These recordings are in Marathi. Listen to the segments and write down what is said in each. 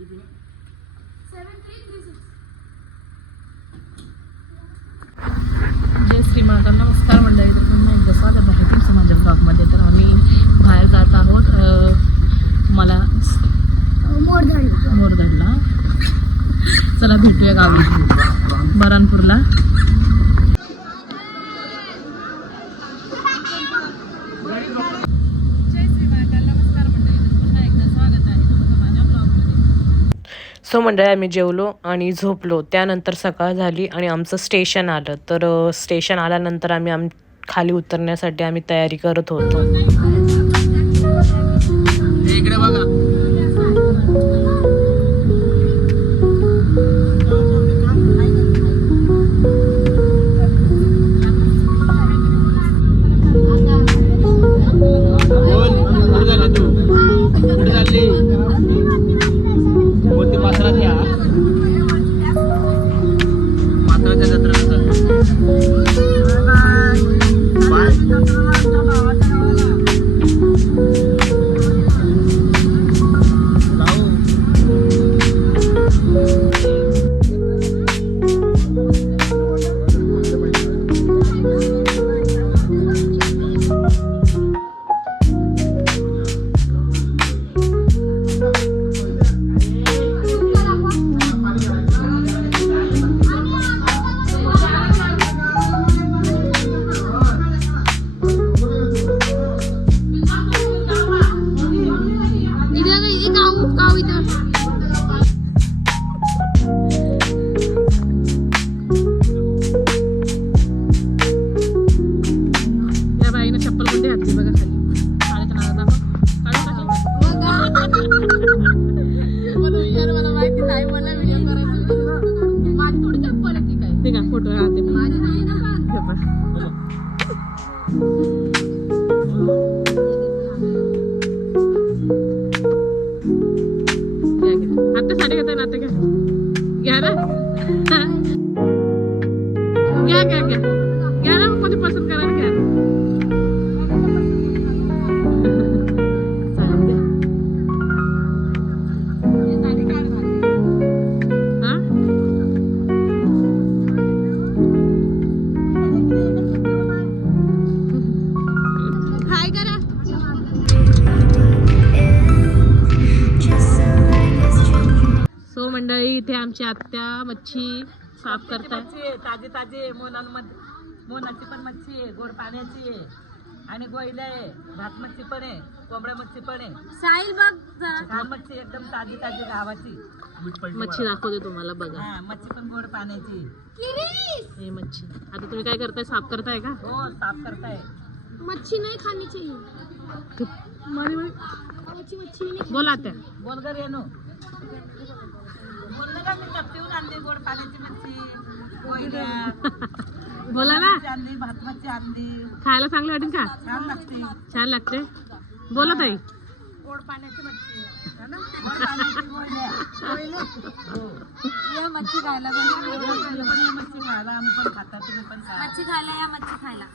जय श्री महाकाल. नमस्कार मंडळी, पुन्हा एकदा स्वागत आहे तुमचं माझ्या ब्लॉगमध्ये. तर आम्ही बाहेर जात आहोत मला मोरधडला. चला भेटूया गावी बरानपूरला. सो मंडळी आम्ही जेवलो आणि झोपलो. त्यानंतर सकाळ झाली आणि आमचं स्टेशन आलं. तर स्टेशन आल्यानंतर आम्ही खाली उतरण्यासाठी आम्ही तयारी करत होतो. इकडे बघा. मंडळी इथे आमची आत्या मच्छी साफ करतात. ताजी ताजी मोनाची पण मच्छी आहे, गोड पाण्याची आहे आणि गोईला आहे, भात मच्छी पण आहे, कोंबड्या मच्छी पण आहे. साहिल बघ छान मच्छी एकदम ताजी ताजी गावाची मच्छी दाखवते तुम्हाला बघा. हा मच्छी पण गोड पाण्याची. हे मच्छी आता तुम्ही काय करताय? साफ करताय का? हो साफ करताय. मच्छी नाही खानी चाहिए. बोला त्या बोल ग रेणू. बोललं का मी टप्पीहून आणली गोड पाण्याची मच्छी, गोईला बोला ना. आणली, भात मच्छी आणली. खायला चांगलं वाटेल का? छान लागते. छान लागते. बोला ताई. गोड पाण्याची मच्छी है ना? गोड पाण्याची गोईला. हो या मच्छी खायला मच्छी खायला आम्ही पण खाता, तुम्ही पण खा. मच्छी खायला या, मच्छी खायला.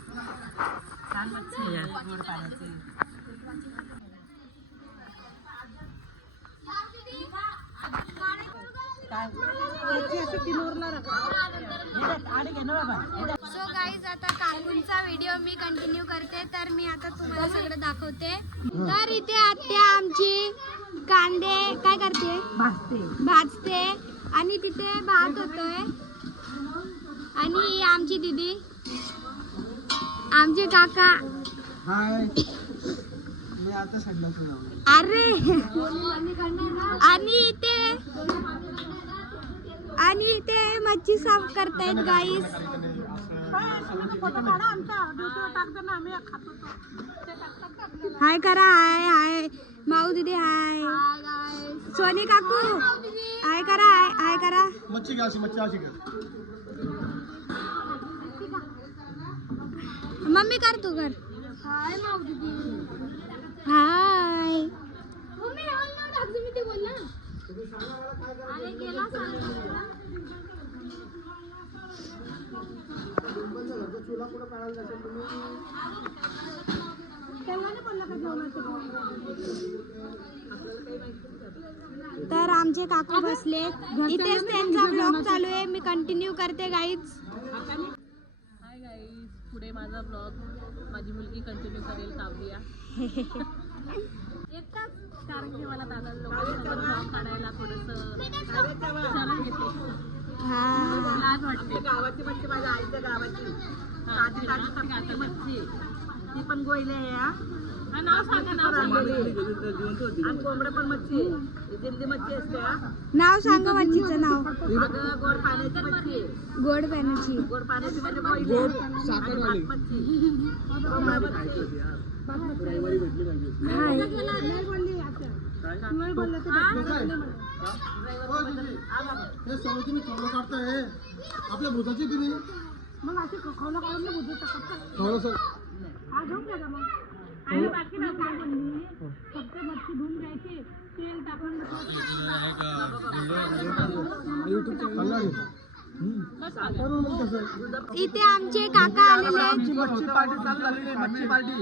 छान मच्छी आहे गोड पाण्याची. सो गाईज आता काकूंचा व्हिडिओ मी कंटिन्यू करते. तर मी आता तुम्हाला सगळं दाखवते. तर इथे आत्या आमची कांदे काय करते? भाजते. आणि तिथे भात होतोय. आणि आमची दीदी, आमचे काका. अरे आणि ते मच्छी साफ करतायत गाईस. हाय करा. हाय हाय माऊ दीदी. हाय सोनी काकू. हाय करा. हाय करा. मम्मी कर तू कर. हाय माऊ दीदी. हाय मम्मी. मी ते बोल ना. अरे गेला तर आमचे काकू बसले इथेच, त्यांचा ब्लॉग चालू आहे. मी कंटिन्यू करते गाईज. हाय गाईज, पुढे माझा ब्लॉग माझी मुलगी कंटिन्यू करेल काव्या. कारण की मला दादा लोकांसोबत ब्लॉग काढायला थोडंसं शरम येते, लाज वाटते. गावाची मच्छी माझ्या आईच्या गावाची ताजी ताजी मच्छी, ती पण गोयले आहे. नाव सांगा, नाव सांगा. आणि कोंबडे पण मच्छी, जिंदी मच्छी असते. नाव सांगा मच्छीचं नाव. गोड पाण्याची मच्छी, गोड पाण्याची. गोड पाण्याची म्हणजे गोयले आणि मच्छी. आपल्या भूताची तुम्ही मग अशी खवलं काढून बुजू टाकत थोडंसं घेऊन घ्या मग. आणि बाकी ना काय म्हणली, फक्त मच्छी धुवून घ्यायची, तेल टाकून इथे आमचे काका आलेले आहेत. मच्छी पार्टी चालू झालेली आहे. मच्छी पार्टी,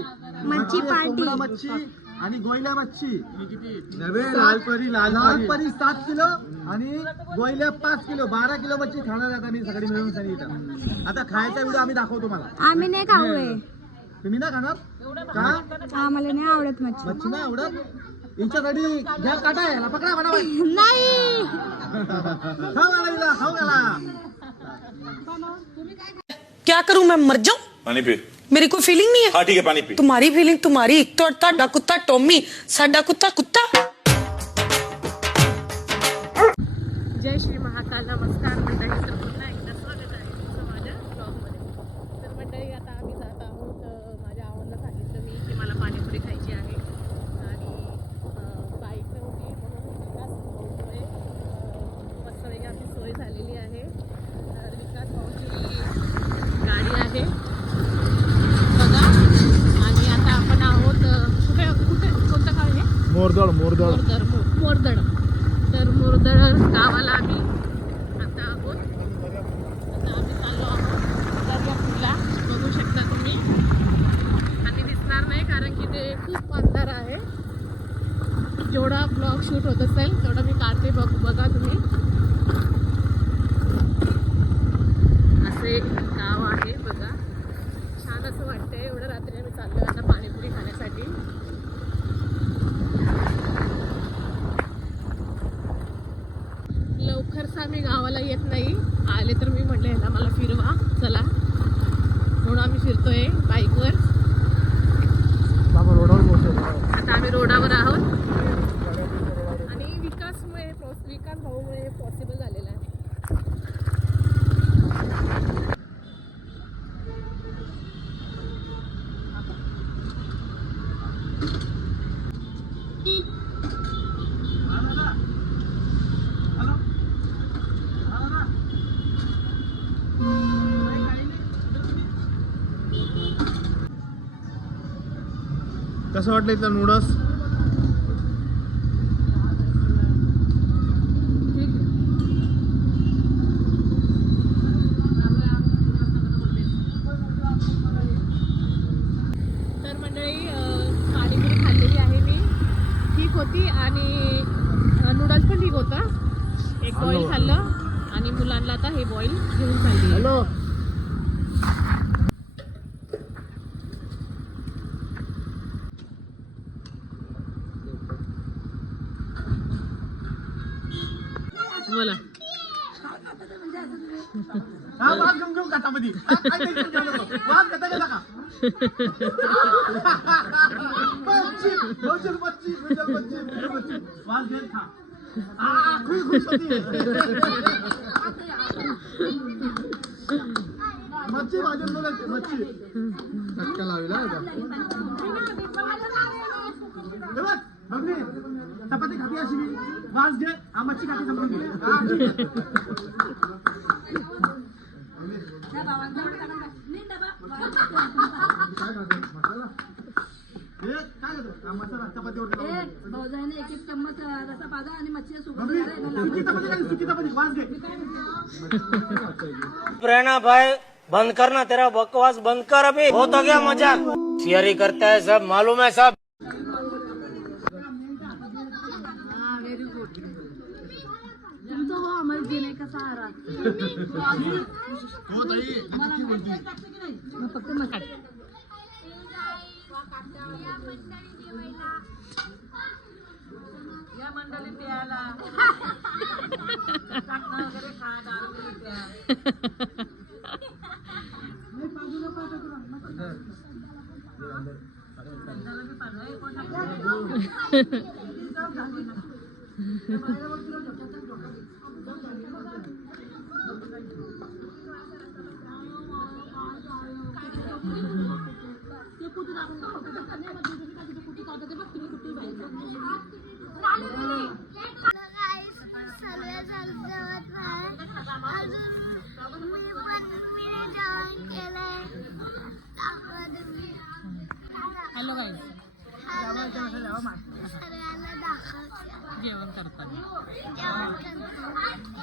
मच्छी पार्टी. मच्छी आणि गोयल्या मच्छी. लालपरी 7 किलो आणि गोयल्या 5 किलो, 12 किलो मच्छी खाणार आहेत आम्ही सगळी मिळून सनी इथं. आता खायचा व्हिडिओ आम्ही दाखवतो तुम्हाला. आम्ही नाही खाऊ आहे. तुम्ही ना खाणार का? आम्हाला नाही आवडत मच्छी. मच्छी नाही आवडत. हिच्यासाठी घ्या, काटा याला पकडा म्हणा. नाही. खाऊ घाला हिला, खाऊ घाला. क्या करूं मैं, मर जाऊं? पानी पी. मेरी कोई फीलिंग नहीं है. हाँ ठीक है, पानी पी. तुम्हारी फीलिंग तुम्हारी. एक तो ताड़ा कुत्ता टॉमी, साडा कुत्ता कुत्ता. जय श्री महाकाल. नमस्कार मंडळी, तर पुन्हा एकदा स्वागत आहे तुमचं माझ्या ब्लॉगमध्ये. तर मंडळी आता आम्ही जात आहोत. माझ्या आवाला सांगितलं मी की मला पाणीपुरी खायची आहे आणि बाईक नव्हती म्हणून विकास भाऊमुळे मस्तपैकी आमची सोय झालेली आहे. तर विकास भाऊची गाडी आहे बघा. आणि आता आपण आहोत कुठे कुठे कोणतं गाव आहे? मोरदड. मोरदड. तर मोरदड गावाला आम्ही आता आहोत. आता आम्ही चाललो आहोत दर्यापूरला. बघू शकता तुम्ही. आणि दिसणार नाही कारण की ते खूप अंधार आहे. जेवढा ब्लॉग शूट होत असेल तेवढं मी काढते. बघा तुम्ही, असे गाव आहे बघा. छान असं वाटतंय. एवढं रात्री आम्ही चाललो आता पाणीपुरी खाण्यासाठी. लवकरच मी गावाला येत नाही. आले तर मी म्हटलं ह्याला मला फिरवा चला, म्हणून आम्ही फिरतोय बाईकवर. आता आम्ही रोडावर आहोत आणि विकास भाऊमुळे हे पॉसिबल झालेलं आहे. कसं वाटलं इथलं नूडल्स? तर मंडळी पाणीपुरी खाल्लेली आहे मी. ठीक होती आणि नूडल्स पण ठीक होता. एक बॉईल खाल्लं आणि मुलांना आता हे बॉईल घेऊन चालली. हॅलो, बोला. हा वाद घेऊन काटामध्ये वाद घेता घेता का? वाद घेत खा. खुश होती मच्छी भाजून बोलायची. मच्छी चटका लावला बघली. चपाती खाती अशी मी वाज घे. हा मच्छी खाती समजून घे. मसाला चपातीवर एक एक चम्मच रसा पाजा आणि मच्छी सुकी चपाती वाज घे. प्रेरणा भाई बंद करना, तेरा बकवास बंद कर अभी. बहुत हो गया मजाक. थियरी करता है सब, मालूम है सब. Very good. आम्हाला देणे का सहारा हो ताई नक्की बोलते फक्त मग या मंडळी प्यायला चाकणं वगैरे खा दारू वगैरे प्या हॅलो गाईज सगळ्यांना दाखव जेवण करताना जेवण करतो